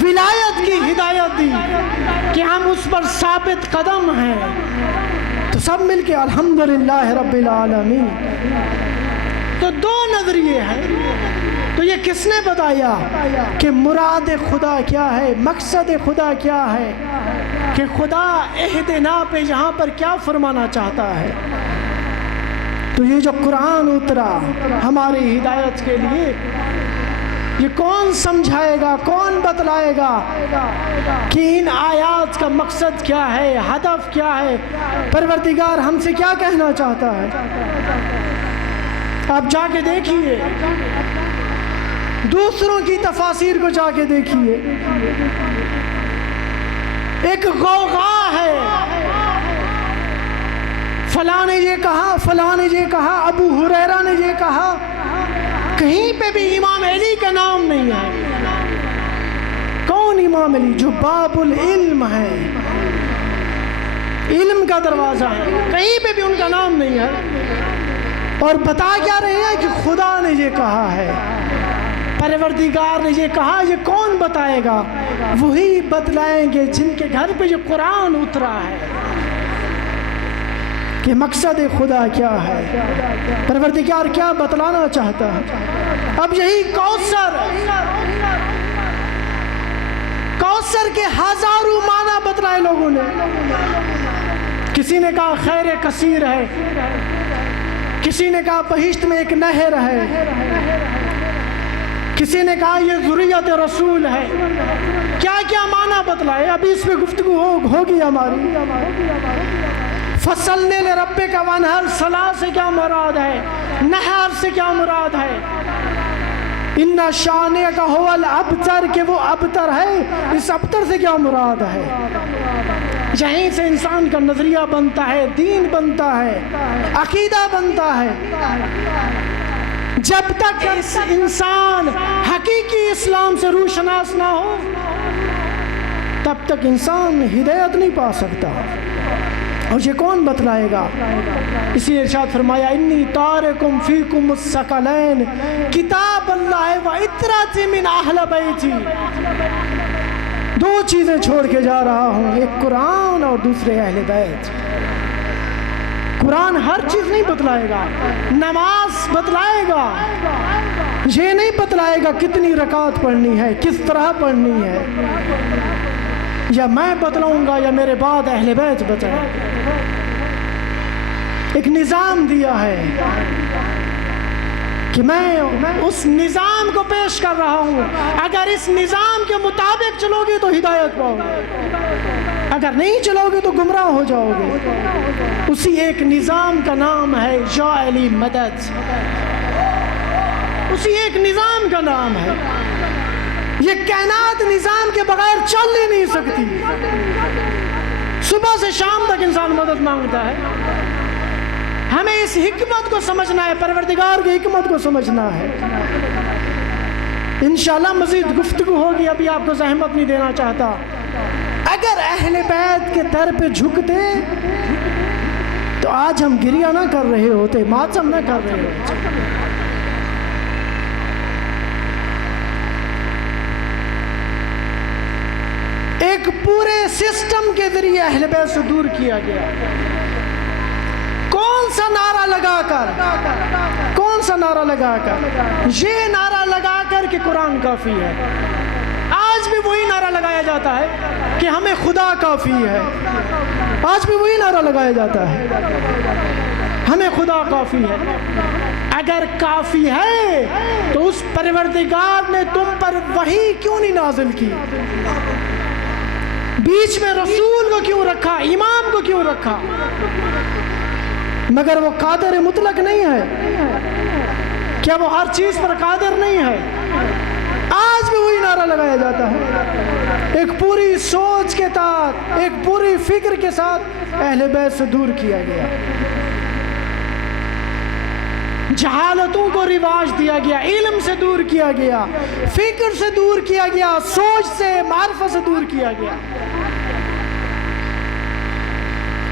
ولایت کی ہدایت دی کہ ہم اس پر ثابت قدم ہیں۔ تو سب مل کے الحمدللہ رب العالمین۔ تو دو نظریے ہیں۔ تو یہ کس نے بتایا کہ مراد خدا کیا ہے، مقصد خدا کیا ہے، کہ خدا اہدنا پہ یہاں پر کیا فرمانا چاہتا ہے؟ تو یہ جو قرآن اترا ہماری ہدایت کے لیے، یہ کون سمجھائے گا، کون بتلائے گا کہ ان آیات کا مقصد کیا ہے، ہدف کیا ہے، پروردگار ہم سے کیا کہنا چاہتا ہے؟ آپ جا کے دیکھیے، دوسروں کی تفاسیر کو جا کے دیکھیے، ایک غوغا ہے، فلاں نے یہ کہا، فلاں نے یہ کہا، ابو ہریرہ نے یہ کہا، کہیں پہ بھی امام علی کا نام نہیں ہے۔ کون امام علی؟ جو باب العلم ہے، علم کا دروازہ ہے، کہیں پہ بھی ان کا نام نہیں ہے۔ اور بتا کیا رہے ہیں کہ خدا نے یہ کہا ہے، پروردگار نے یہ کہا۔ یہ کون بتائے گا؟ وہی بتلائیں گے جن کے گھر پہ یہ قرآن اترا ہے کہ مقصد خدا کیا ہے، پروردگار کیا بتلانا چاہتا ہے۔ اب یہی کوثر کے ہزاروں معنی بتلائے لوگوں نے۔ کسی نے کہا خیر کثیر ہے، کسی نے کہا بہشت میں ایک نہر ہے، کسی نے کہا یہ ذریت رسول ہے۔ کیا کیا معنی بتلائے، ابھی اس پہ گفتگو ہوگی ہماری۔ فصلنے لربک وانحر، صلاح سے کیا مراد ہے، نہر سے کیا مراد ہے، ان شانئک هو الابتر، کہ وہ ابتر ہے، اس ابتر سے کیا مراد ہے۔ یہیں سے انسان کا نظریہ بنتا ہے، دین بنتا ہے، عقیدہ بنتا ہے۔ جب تک اس انسان حقیقی اسلام سے روشناس نہ ہو تب تک انسان ہدایت نہیں پا سکتا۔ اور یہ کون بتلائے گا؟ اسی ارشاد فرمایا انی تارکم فیکم الثقلین کتاب اللہ و عطرۃ من اہل بیتی، دو چیزیں چھوڑ کے جا رہا ہوں، ایک قرآن اور دوسرے اہل بیت۔ قرآن ہر چیز نہیں بتلائے گا، نماز بتلائے گا، یہ نہیں بتلائے گا کتنی رکعت پڑھنی ہے، کس طرح پڑھنی ہے، یا میں بتلاؤں گا یا میرے بعد اہل بیت بتلائیں۔ ایک نظام دیا ہے کہ میں اس نظام کو پیش کر رہا ہوں، اگر اس نظام کے مطابق چلو گے تو ہدایت پاؤ گے، اگر نہیں چلو گے تو گمراہ ہو جاؤ گے۔ اسی ایک نظام کا نام ہے یا علی مدد، اسی ایک نظام کا نام ہے۔ یہ کائنات نظام کے بغیر چل ہی نہیں سکتی، صبح سے شام تک انسان مدد مانگتا ہے۔ ہمیں اس حکمت کو سمجھنا ہے، پروردگار کی حکمت کو سمجھنا ہے۔ انشاءاللہ مزید گفتگو ہوگی، ابھی آپ کو زحمت نہیں دینا چاہتا۔ اگر اہل بیت کے در پہ جھکتے تو آج ہم گریہ نہ کر رہے ہوتے، ماتم نہ کر رہے ہوتے۔ ایک پورے سسٹم کے ذریعے اہل بیت سے دور کیا گیا۔ کون سا نعرہ لگا کر، کون سا نعرہ لگا کر؟ یہ نعرہ لگا کر کہ قرآن کافی ہے۔ آج بھی وہی نعرہ لگایا جاتا ہے کہ ہمیں خدا کافی ہے، آج بھی وہی نعرہ لگایا جاتا ہے ہمیں خدا کافی ہے۔ اگر کافی ہے تو اس پروردگار نے تم پر وحی کیوں نہیں نازل کی؟ بیچ میں رسول کو کیوں رکھا، امام کو کیوں رکھا؟ مگر وہ قادر مطلق نہیں ہے؟ کیا وہ ہر چیز پر قادر نہیں ہے؟ آج بھی وہی نعرہ لگایا جاتا ہے، ایک پوری سوچ کے ساتھ، ایک پوری فکر کے ساتھ اہل بیت سے دور کیا گیا، جہالتوں کو رواج دیا گیا، علم سے دور کیا گیا، فکر سے دور کیا گیا، سوچ سے، معرفت سے دور کیا گیا۔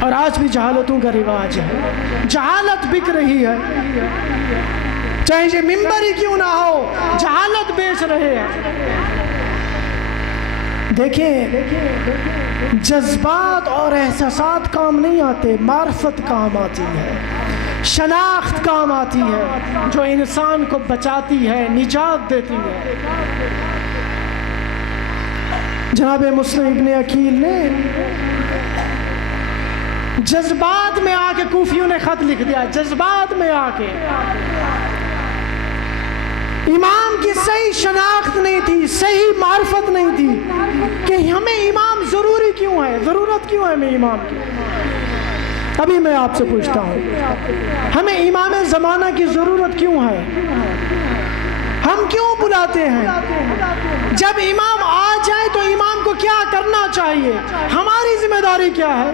اور آج بھی جہالتوں کا رواج ہے، جہالت بک رہی ہے، چاہے یہ ممبر ہی کیوں نہ ہو، جہالت بیچ رہے ہیں۔ دیکھیں، جذبات اور احساسات کام نہیں آتے، معرفت کام آتی ہے، شناخت کام آتی ہے، جو انسان کو بچاتی ہے، نجات دیتی ہے۔ جناب مسلم ابن عقیل نے جذبات میں آ کے کوفیوں نے خط لکھ دیا، جذبات میں آ کے۔ امام کی صحیح شناخت نہیں تھی، صحیح معرفت نہیں تھی کہ ہمیں امام ضروری کیوں ہے، ضرورت کیوں ہے ہمیں امام کی۔ ابھی میں آپ سے پوچھتا ہوں، ہمیں امام زمانہ کی ضرورت کیوں ہے؟ ہم کیوں بلاتے ہیں؟ جب امام آ جائے تو امام کو کیا کرنا چاہیے؟ ہماری ذمہ داری کیا ہے؟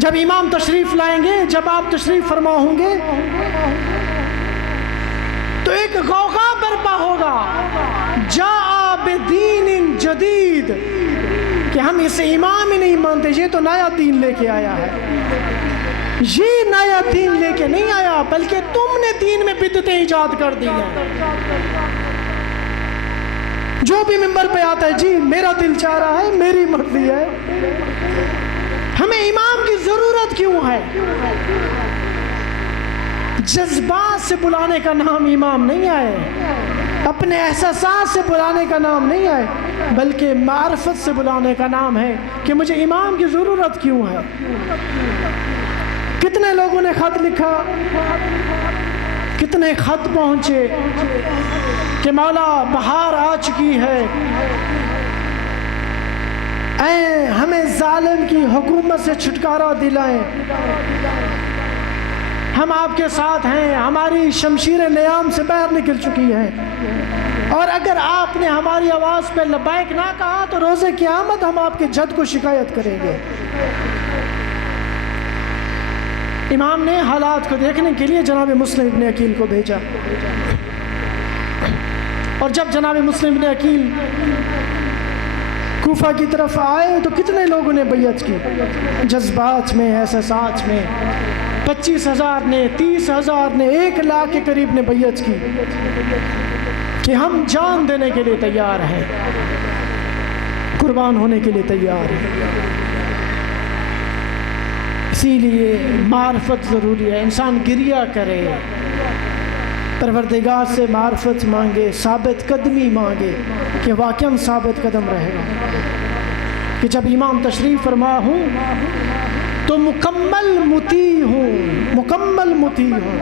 جب امام تشریف لائیں گے، جب آپ تشریف فرما ہوں گے تو ایک غوغا برپا ہوگا، جاء بدین جدید، کہ ہم اسے امام ہی نہیں مانتے، یہ تو نیا دین لے کے آیا ہے۔ یہ نیا دین لے کے نہیں آیا، بلکہ تم نے دین میں بدعتیں ایجاد کر دی ہیں۔ جو بھی منبر پہ آتا ہے، جی میرا دل چاہ رہا ہے، میری مرضی ہے، ہمیں امام کی ضرورت کیوں ہے؟ جذبات سے بلانے کا نام امام نہیں آئے، اپنے احساسات سے بلانے کا نام نہیں آئے، بلکہ معرفت سے بلانے کا نام ہے کہ مجھے امام کی ضرورت کیوں ہے۔ کتنے لوگوں نے خط لکھا، کتنے خط پہنچے کہ مولا بہار آ چکی ہے، اے ہمیں ظالم کی حکومت سے چھٹکارا دلائیں، ہم آپ کے ساتھ ہیں، ہماری شمشیر نیام سے باہر نکل چکی ہے، اور اگر آپ نے ہماری آواز پہ لبیک نہ کہا تو روز قیامت ہم آپ کے جد کو شکایت کریں گے۔ امام نے حالات کو دیکھنے کے لیے جناب مسلم ابن عقیل کو بھیجا، اور جب جناب مسلم ابن عقیل کوفہ کی طرف آئے تو کتنے لوگوں نے بیعت کی، جذبات میں، احساسات میں، 25,000 نے، 30,000 نے، 1,00,000 کے قریب نے بیعت کی کہ ہم جان دینے کے لیے تیار ہیں، قربان ہونے کے لیے تیار ہیں۔ اسی لیے معرفت ضروری ہے، انسان گریہ کرے، پروردگار سے معرفت مانگے، ثابت قدمی مانگے کہ واقعاً ثابت قدم رہے گا، کہ جب امام تشریف فرما ہوں تو مکمل مطیع ہوں، مکمل مطیع ہوں،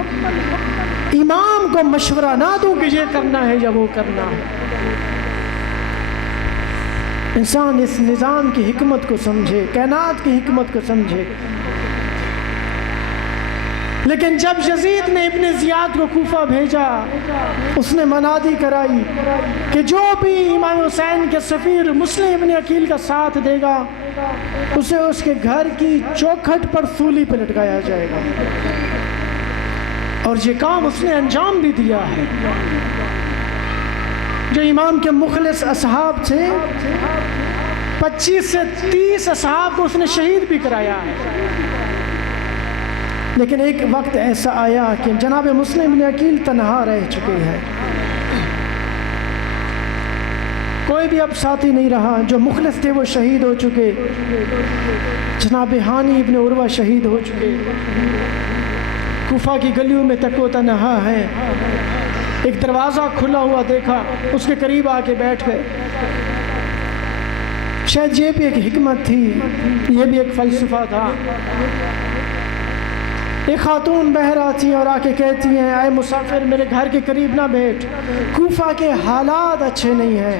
امام کو مشورہ نہ دوں کہ یہ کرنا ہے یا وہ کرنا ہے۔ انسان اس نظام کی حکمت کو سمجھے، کائنات کی حکمت کو سمجھے۔ لیکن جب یزید نے ابن زیاد کو کوفہ بھیجا، اس نے منادی کرائی کہ جو بھی امام حسین کے سفیر مسلم ابن عقیل کا ساتھ دے گا اسے اس کے گھر کی چوکھٹ پر سولی پہ لٹکایا جائے گا، اور یہ کام اس نے انجام بھی دیا ہے۔ جو امام کے مخلص اصحاب تھے، 25 سے 30 اصحاب کو اس نے شہید بھی کرایا ہے۔ لیکن ایک وقت ایسا آیا کہ جناب مسلم ابن عقیل تنہا رہ چکے ہیں، کوئی بھی اب ساتھی نہیں رہا، جو مخلص تھے وہ شہید ہو چکے، جناب ہانی ابن عروہ شہید ہو چکے، کوفہ کی گلیوں میں تک وہ تنہا ہے۔ ایک دروازہ کھلا ہوا دیکھا، اس کے قریب آ کے بیٹھ گئے۔ شاید یہ بھی ایک حکمت تھی، یہ بھی ایک فلسفہ تھا۔ ایک خاتون بہر آتی ہیں اور آ کے کہتی ہیں، اے مسافر میرے گھر کے قریب نہ بیٹھ، کوفہ کے حالات اچھے نہیں ہیں،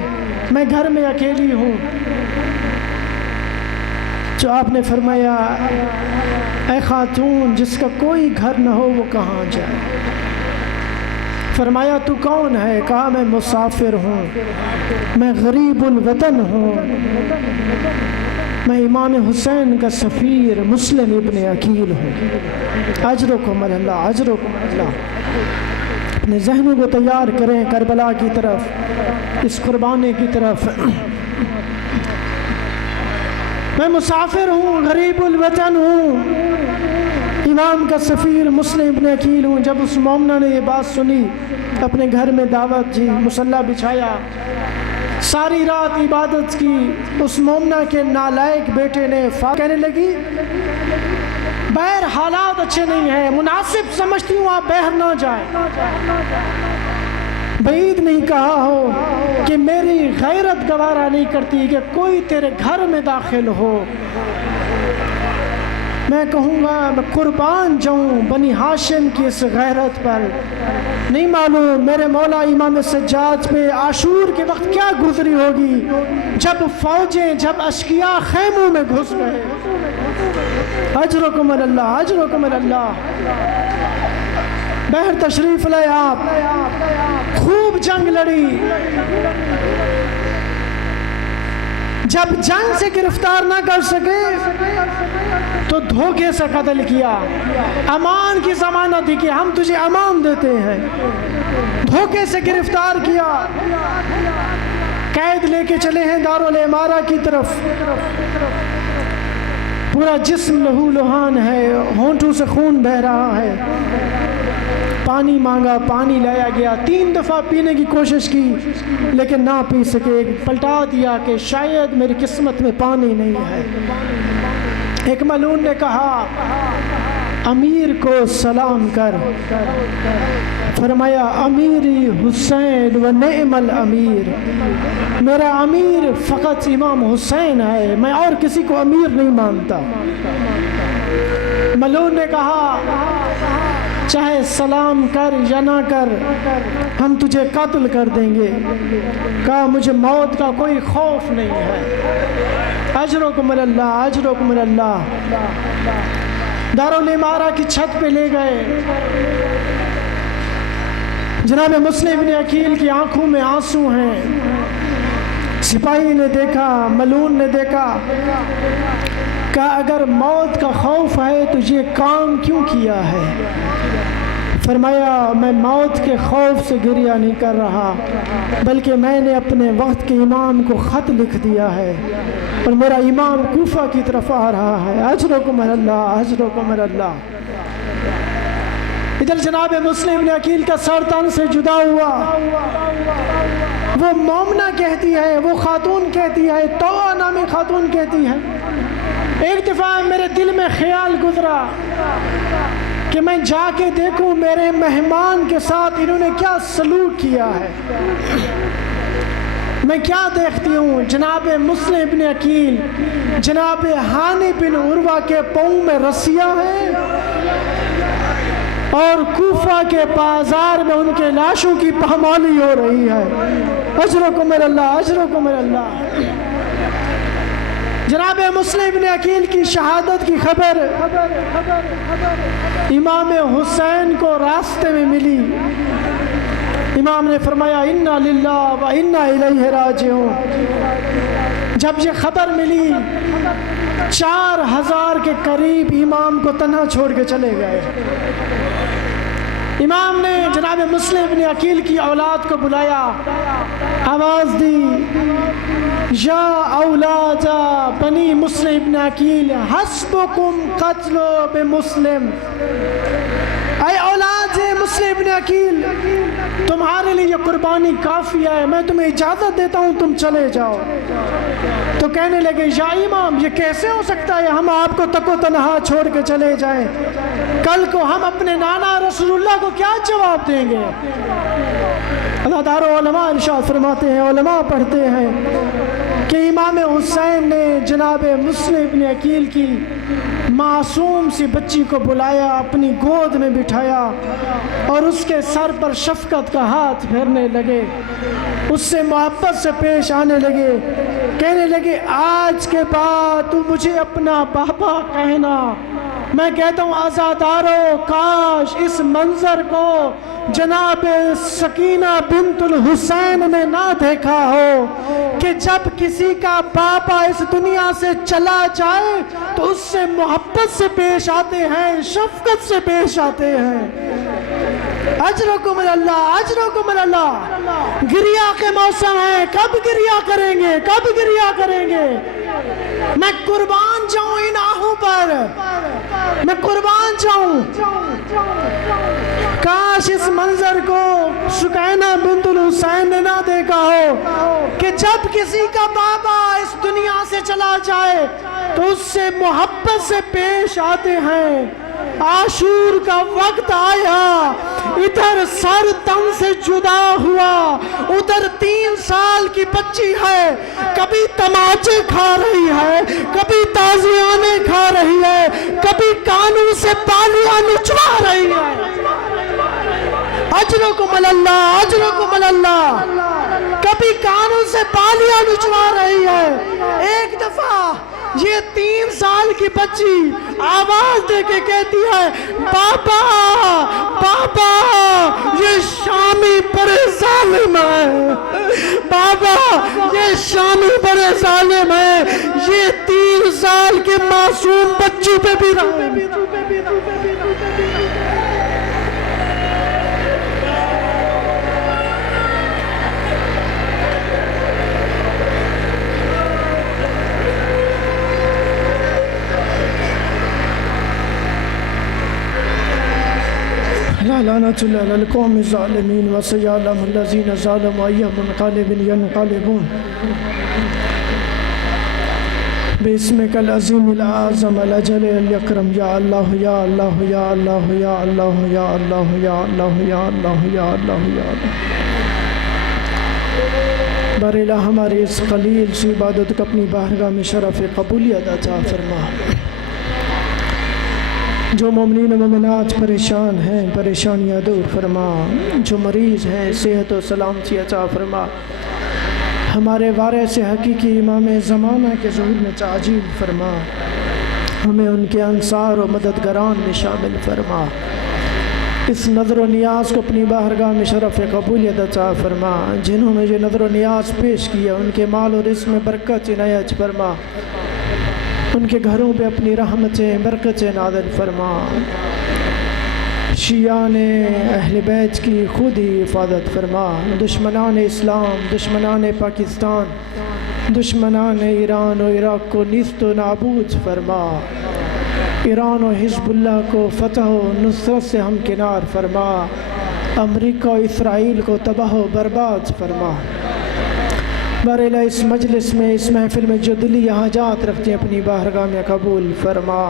میں گھر میں اکیلی ہوں۔ جو آپ نے فرمایا، اے خاتون جس کا کوئی گھر نہ ہو وہ کہاں جائے؟ فرمایا تو کون ہے؟ کہا میں مسافر ہوں، میں غریب الوطن ہوں، میں امام حسین کا سفیر مسلم ابن عقیل ہوں۔ اجرکم اللہ، اجرکم اللہ۔ اپنے ذہنوں کو تیار کریں کربلا کی طرف، اس قربانی کی طرف۔ میں مسافر ہوں، غریب الوطن ہوں، امام کا سفیر مسلم ابن عقیل ہوں۔ جب اس مومنہ نے یہ بات سنی، اپنے گھر میں دعوت دی، مصلی بچھایا، ساری رات عبادت کی۔ اس مومنہ کے نالائق بیٹے نے کہنے لگی، باہر حالات اچھے نہیں ہیں، مناسب سمجھتی ہوں آپ باہر نہ جائیں۔ بعید نہیں کہا ہو کہ میری غیرت گوارا نہیں کرتی کہ کوئی تیرے گھر میں داخل ہو۔ میں کہوں گا میں قربان جاؤں بنی ہاشم کی اس غیرت پر۔ نہیں معلوم میرے مولا امام سجاد پہ عاشور کے وقت کیا گزری ہوگی، جب فوجیں، جب اشقیاء خیموں میں گھس گئے۔ اجرکم اللہ، اجرکم اللہ۔ بہر تشریف لائے آپ، خوب جنگ لڑی، جب جنگ سے گرفتار نہ کر سکے تو دھوکے سے قتل کیا، امان کی ضمانت دی کہ ہم تجھے امان دیتے ہیں، دھوکے سے گرفتار کیا، قید لے کے چلے ہیں دارالعمارہ کی طرف، پورا جسم لہو لہان ہے، ہونٹوں سے خون بہہ رہا ہے، پانی مانگا، پانی لایا گیا، 3 دفعہ پینے کی کوشش کی لیکن نہ پی سکے، پلٹا دیا کہ شاید میری قسمت میں پانی نہیں ہے۔ ایک ملعون نے کہا امیر کو سلام کر، فرمایا امیری حسین و نعم الامیر، میرا امیر فقط امام حسین ہے، میں اور کسی کو امیر نہیں مانتا۔ ملعون نے کہا چاہے سلام کر یا نہ کر، ہم تجھے قتل کر دیں گے۔ کہا مجھے موت کا کوئی خوف نہیں ہے، اجرکم اللہ، اجرکم اللہ۔ دارالعمارہ کی چھت پہ لے گئے، جناب مسلم بن عقیل کی آنکھوں میں آنسو ہیں، سپاہی نے دیکھا، ملعون نے دیکھا، کہا اگر موت کا خوف ہے تو یہ کام کیوں کیا ہے؟ فرمایا میں موت کے خوف سے گریہ نہیں کر رہا، بلکہ میں نے اپنے وقت کے امام کو خط لکھ دیا ہے اور میرا امام کوفہ کی طرف آ رہا ہے۔ اجرکم اللہ، اجرکم اللہ۔ ادھر جناب مسلم بن عقیل کا سر تن سے جدا ہوا، وہ مومنہ کہتی ہے، وہ خاتون کہتی ہے، طوعہ نامی خاتون کہتی ہے ایک دفعہ میرے دل میں خیال گزرا کہ میں جا کے دیکھوں میرے مہمان کے ساتھ انہوں نے کیا سلوک کیا ہے۔ میں کیا دیکھتی ہوں، جناب مسلم بن عقیل جناب ہانی بن عروہ کے پاؤں میں رسیاں ہیں اور کوفہ کے بازار میں ان کے لاشوں کی پامالی ہو رہی ہے۔ اجرکم اللہ، اجرکم اللہ۔ جناب مسلم بن عقیل کی شہادت کی خبر امام حسین کو راستے میں ملی، امام نے فرمایا انا للہ و انا الیہ راجعون۔ جب یہ خبر ملی 4000 کے قریب امام کو تنہا چھوڑ کے چلے گئے۔ امام نے جناب مسلم بن عقیل کی اولاد کو بلایا، آواز دی یا اولاد بنی مسلم بن عقیل حسبکم قتل بمسلم، اے اولاد مسلم بن عقیل تمہارے لیے یہ قربانی کافی ہے، میں تمہیں اجازت دیتا ہوں تم چلے جاؤ۔ تو کہنے لگے یا امام یہ کیسے ہو سکتا ہے، ہم آپ کو تک و تنہا چھوڑ کے چلے جائیں، کل کو ہم اپنے نانا رسول اللہ کو کیا جواب دیں گے؟ اللہ تعالیٰ علماء ارشاد فرماتے ہیں، علماء پڑھتے ہیں کہ امام حسین نے جناب مسلم بن عقیل کی معصوم سی بچی کو بلایا، اپنی گود میں بٹھایا اور اس کے سر پر شفقت کا ہاتھ پھیرنے لگے، اس سے محبت سے پیش آنے لگے، کہنے لگے آج کے بعد تو مجھے اپنا پاپا کہنا۔ میں کہتا ہوں عزادارو کاش اس منظر کو جناب سکینہ بنت الحسین نے نہ دیکھا ہو کہ جب کسی کا باپا اس دنیا سے چلا جائے تو اس سے محبت سے پیش آتے ہیں، شفقت سے پیش آتے ہیں۔ اجرکم اللہ، اجرکم اللہ۔ گریہ کے موسم ہے، کب گریہ کریں گے، کب گریہ کریں گے؟ میں قربان جاؤں ان آہوں پر، میں قربان جاؤں۔ کاش اس منظر کو سکینہ بنت الحسین نے نہ دیکھا ہو کہ جب کسی کا بابا اس دنیا سے چلا جائے تو اس سے محبت سے پیش آتے ہیں۔ عاشور کا وقت آیا، ادھر سر تن سے جدا ہوا، ادھر 3 سال کی بچی ہے، کبھی تماچے کھا رہی ہے، کبھی تازیانے کھا رہی ہے، کبھی کانوں سے بالیاں نچوا رہی ہے۔ اجرکم اللہ، اجرکم اللہ۔ کبھی کانوں سے بالیاں نچوا رہی ہے۔ ایک دفعہ یہ 3 سال کی بچی آواز دے کے کہتی ہے بابا بابا یہ شامی بڑے ظالم ہے، بابا یہ شامی بڑے ظالم ہے، یہ 3 سال کے معصوم بچی پہ بھی رہا ہے۔ لعنت اللہ علی القوم الظالمین وسیعلم الذین ظلموا ای منقلب ینقلبون باسمک العظیم الاعظم الاجل الاکرم یا اللہ یا اللہ یا اللہ یا اللہ یا اللہ یا اللہ یا اللہ یا اللہ یا اللہ۔ بار الہ ہماری اس قلیل سی عبادت کو اپنی بارگاہ میں شرف قبولیت عطا فرما۔ جو مومنین و مومنات پریشان ہیں پریشانیاں دور فرما، جو مریض ہیں صحت و سلامتی عطا فرما، ہمارے وارث حقیقی امام زمانہ کے ظہور میں تعجیل فرما، ہمیں ان کے انصار و مددگاران میں شامل فرما، اس نظر و نیاز کو اپنی بارگاہ میں شرف قبولیت عطا فرما، جنہوں نے یہ نظر و نیاز پیش کیا ان کے مال و رزق میں برکت عنایت فرما، ان کے گھروں پہ اپنی رحمتیں برکتیں نازل فرما، شیعان اہل بیت کی خود ہی حفاظت فرما، دشمنان اسلام دشمنان پاکستان دشمنان ایران و عراق کو نیست و نابود فرما، ایران و حزب اللہ کو فتح و نصرت سے ہمکنار فرما، امریکہ و اسرائیل کو تباہ و برباد فرما۔ بار الہ اس مجلس میں اس محفل میں جو دلی حاجات رکھتے ہیں اپنی بارگاہ میں قبول فرما،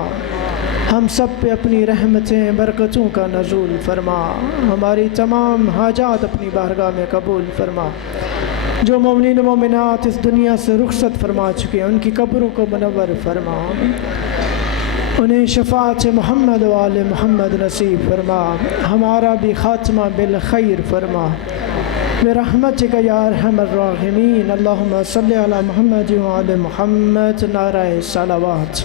ہم سب پہ اپنی رحمتیں برکتوں کا نزول فرما، ہماری تمام حاجات اپنی بارگاہ میں قبول فرما۔ جو مومنین و مومنات اس دنیا سے رخصت فرما چکے ہیں ان کی قبروں کو منور فرما، انہیں شفاعت محمد و آل محمد نصیب فرما، ہمارا بھی خاتمہ بالخیر فرما برحمتک یا ارحم الراحمین۔ اللہم صلی علی محمد و آل محمد۔ نعرہ صلوات۔